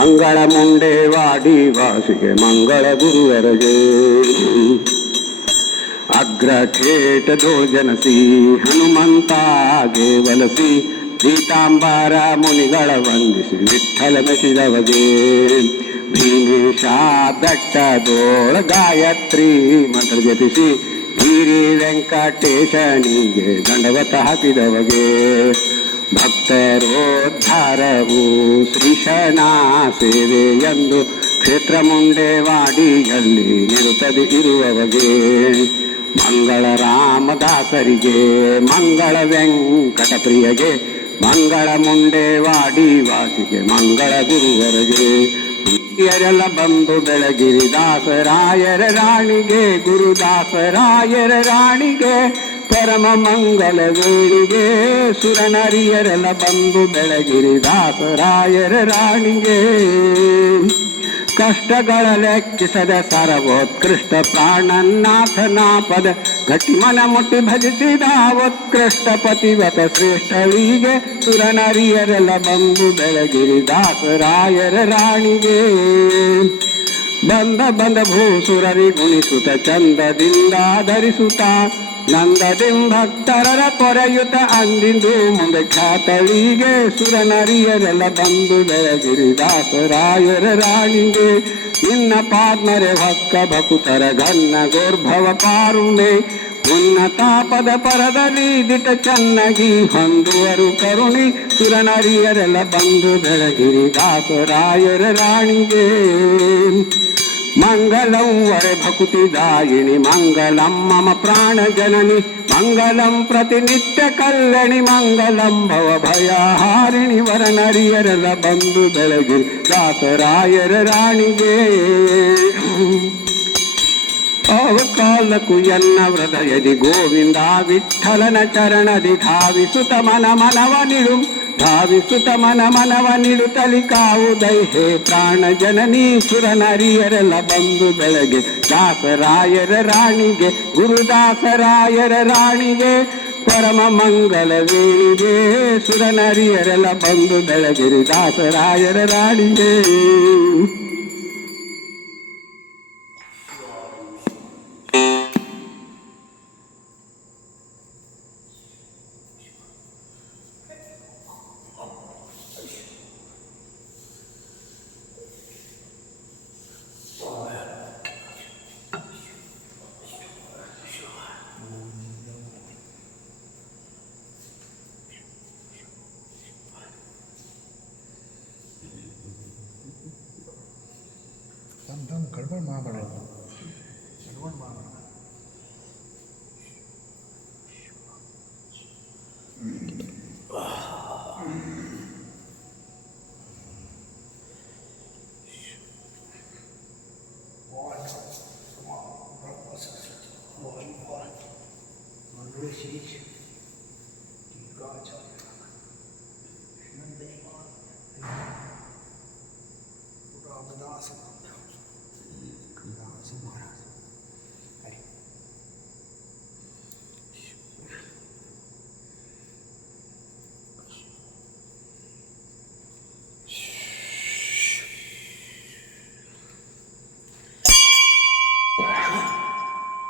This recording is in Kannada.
ಮಂಗಳ ಮುಂಡೆ ವಾಡಿ ವಾಸಿಗೆ ಮಂಗಳ ಗುರುವರಗೆ ಅಗ್ರಖೇಟ ದೋಜನಸಿ ಹನುಮಂತಾಗೆ ವಲಸಿ ಪೀತಾಂಬರ ಮುನಿಗಳ ವಂದಿಸಿ ವಿಠಲ ಮೆಸಿದವಗೆ ಭೀಮೇಶ ಬೆಟ್ಟದೋಳ ಗಾಯತ್ರಿ ಮಂತ್ರ ಜಪಿಸಿ ಗಿರಿ ವೆಂಕಟೇಶನಿಗೆ ದಂಡವತ ಹಾಕಿದವಗೆ ಭಕ್ತರೋದ್ಧಾರವು ಶ್ರೀಶನ ಸೇವೆ ಎಂದು ಕ್ಷೇತ್ರ ಮುಂಡೆ ವಾಡಿಯಲ್ಲಿ ನಿರುತ್ತದೆ ಇರುವವಗೆ ಮಂಗಳ ರಾಮದಾಸರಿಗೆ ಮಂಗಳ ವೆಂಕಟ ಪ್ರಿಯಗೆ ಮಂಗಳ ಮುಂಡೆ ವಾಡಿ ವಾಸಿಗೆ ಮಂಗಳ ಗುರುವರಿಗೆ ಹಿರಿಯರೆಲ್ಲ ಬಂದು ಬೆಳಗಿರಿ ದಾಸರಾಯರ ರಾಣಿಗೆ ಗುರುದಾಸರಾಯರ ರಾಣಿಗೆ ಪರಮ ಮಂಗಲ ವೇಳಿಗೆ ಸುರನರಿಯರೆಲ್ಲ ಬಂದು ಬೆಳಗಿರಿ ದಾಸರಾಯರ ರಾಣಿಗೆ ಕಷ್ಟಗಳ ಲೆಕ್ಕಿಸದ ಸರ್ವೋತ್ಕೃಷ್ಟ ಪ್ರಾಣನಾಥನ ಪದ ಗಟ್ಟಿ ಮನ ಮುಟ್ಟಿ ಭಜಿಸಿದ ಉತ್ಕೃಷ್ಟ ಪತಿವತ ಶ್ರೇಷ್ಠಳಿಗೆ ಸುರನರಿಯರೆಲ್ಲ ಬಂದು ಬೆಳಗಿರಿ ದಾಸರಾಯರ ರಾಣಿಗೆ ಬಂದ ಬಂದ ಭೂಸುರರಿ ಗುಣಿಸುತ್ತ ಚಂದದಿಂದ ಧರಿಸುತ್ತ ನಂದದಿಂ ಭಕ್ತರರ ಪೊರೆಯುತ ಅಂದಿಂದು ಮುಂದೆ ಖ್ಯಾತಳಿಗೆ ಸುರನರಿಯರೆಲ್ಲ ಬಂದು ಬೆಳಗಿರಿ ದಾಸರಾಯರ ರಾಣಿಗೆ ನಿನ್ನ ಪಾದ್ಮರೆ ಭಕ್ಕ ಭಕುತರ ಘನ್ನ ಗೋರ್ಭವ ಪಾರುಣೆ ಉನ್ನತ ಪದ ಪರದಲ್ಲಿ ದಿಟ ಚೆನ್ನಾಗಿ ಹೊಂದುವರು ಕರುಣಿ ಸುರನರಿಯರೆಲ್ಲ ಬಂದು ಬೆಳಗಿರಿ ದಾಸರಾಯರ ರಾಣಿಗೆ ಮಂಗಲಂ ವರೆ ಭಕುತಿದಾಯಿನಿ ಮಂಗಲಂ ಮಮ ಪ್ರಾಣ ಜನನಿ ಮಂಗಲಂ ಪ್ರತಿನಿತ್ಯ ಕಲ್ಯಾಣಿ ಮಂಗಲಂ ಭವ ಭಯಹಾರಿಣಿ ವರನರಿಯರೆಲ್ಲ ಬಂದು ಬೆಳಗಿರಿ ದಾಸರಾಯರ ರಾಣಿಗೆ ಅವಕಾಲಕ್ಕೂ ಎನ್ನ ಹೃದಯದಿ ಗೋವಿಂದ ವಿಠಲನ ಚರಣದಿ ಧಾವಿಸುತ್ತ ಮನ ಮನವ ನಿಡು ಧಾವಿಸುತ್ತ ಮನ ಮನವ ನಿಡುತ್ತಲಿ ಕಾವುದೈ ಹೇ ಪ್ರಾಣ ಜನನಿ ಸುರನರಿಯರೆಲ್ಲ ಬಂದು ಬೆಳಗ್ಗೆ ದಾಸರಾಯರ ರಾಣಿಗೆ ಗುರುದಾಸರಾಯರ ರಾಣಿಗೆ ಪರಮ ಮಂಗಲ ವೇಳಿಗೆ ಸುರನರಿಯರೆಲ್ಲ ಬಂದು ಬೆಳಗಿರಿ ದಾಸರಾಯರ ರಾಣಿಗೆ ಗಡ್ಬಡ್ ಮಾಡಬೇಡ ಗಡ್ಬಡ್ ಮಾಡಬೇಡ Some